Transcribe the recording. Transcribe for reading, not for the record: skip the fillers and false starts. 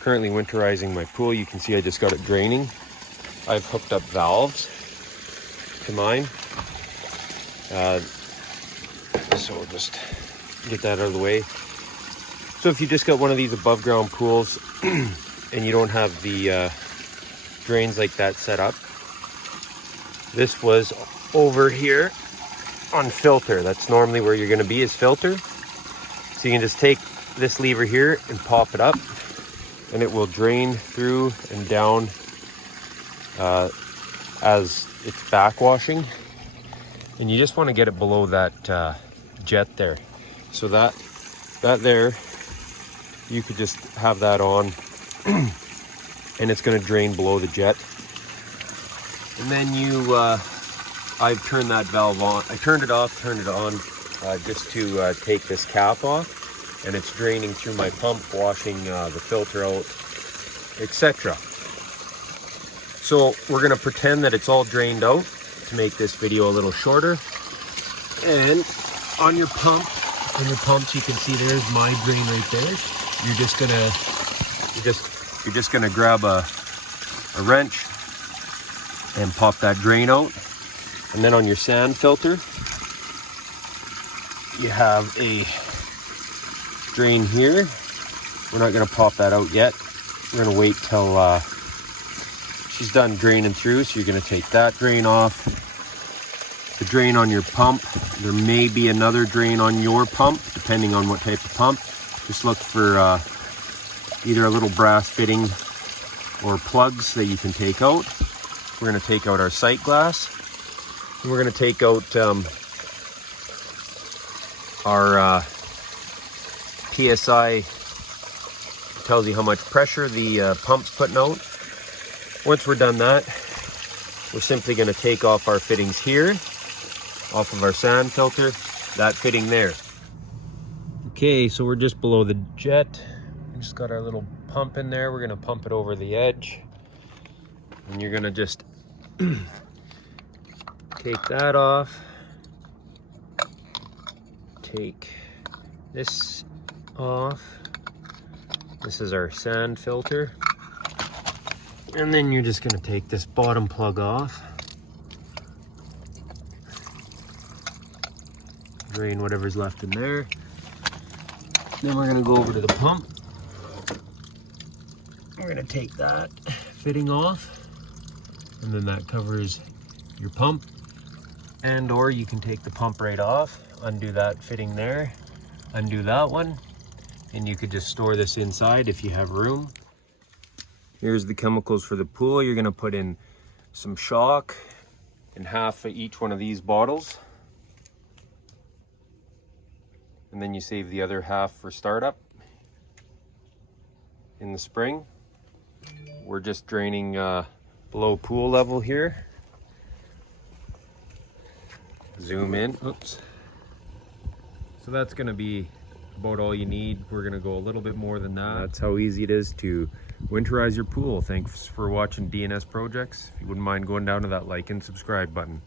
currently winterizing my pool. You can see I just got it draining. I've hooked up valves to mine. So we'll just get that out of the way. So if you just got one of these above ground pools and you don't have the drains like that set up, this was over here on filter. That's normally where you're going to be, is filter. So you can just take this lever here and pop it up, and it will drain through and down as it's backwashing. And you just want to get it below that jet there. So that there, you could just have that on and it's going to drain below the jet. And then I've turned that valve on. I turned it off, turned it on, just to take this cap off, and it's draining through my pump, washing the filter out, etc. So we're going to pretend that it's all drained out to make this video a little shorter. And on your pumps, you can see there's my drain right there. You're just gonna grab a wrench and pop that drain out. And then on your sand filter, you have a drain here. We're not gonna pop that out yet. We're gonna wait till she's done draining through. So you're gonna take that drain off. The drain on your pump, there may be another drain on your pump depending on what type of pump. Just look for either a little brass fitting or plugs that you can take out. We're going to take out our sight glass, and we're going to take out our PSI. It tells you how much pressure the pump's putting out. Once we're done that, we're simply going to take off our fittings here, off of our sand filter, that fitting there. Okay, so we're just below the jet. We just got our little pump in there. We're gonna pump it over the edge. And you're gonna just take that off. Take this off. This is our sand filter. And then you're just gonna take this bottom plug off. Drain whatever's left in there. Then we're gonna go over to the pump. We're gonna take that fitting off, and then that covers your pump. And or you can take the pump right off, undo that fitting there, undo that one, and you could just store this inside if you have room. Here's the chemicals for the pool. You're gonna put in some shock in half of each one of these bottles. And then you save the other half for startup in the spring. We're just draining below pool level here. Zoom in, oops. So that's gonna be about all you need. We're gonna go a little bit more than that. That's how easy it is to winterize your pool. Thanks for watching DNS Projects. If you wouldn't mind going down to that like and subscribe button.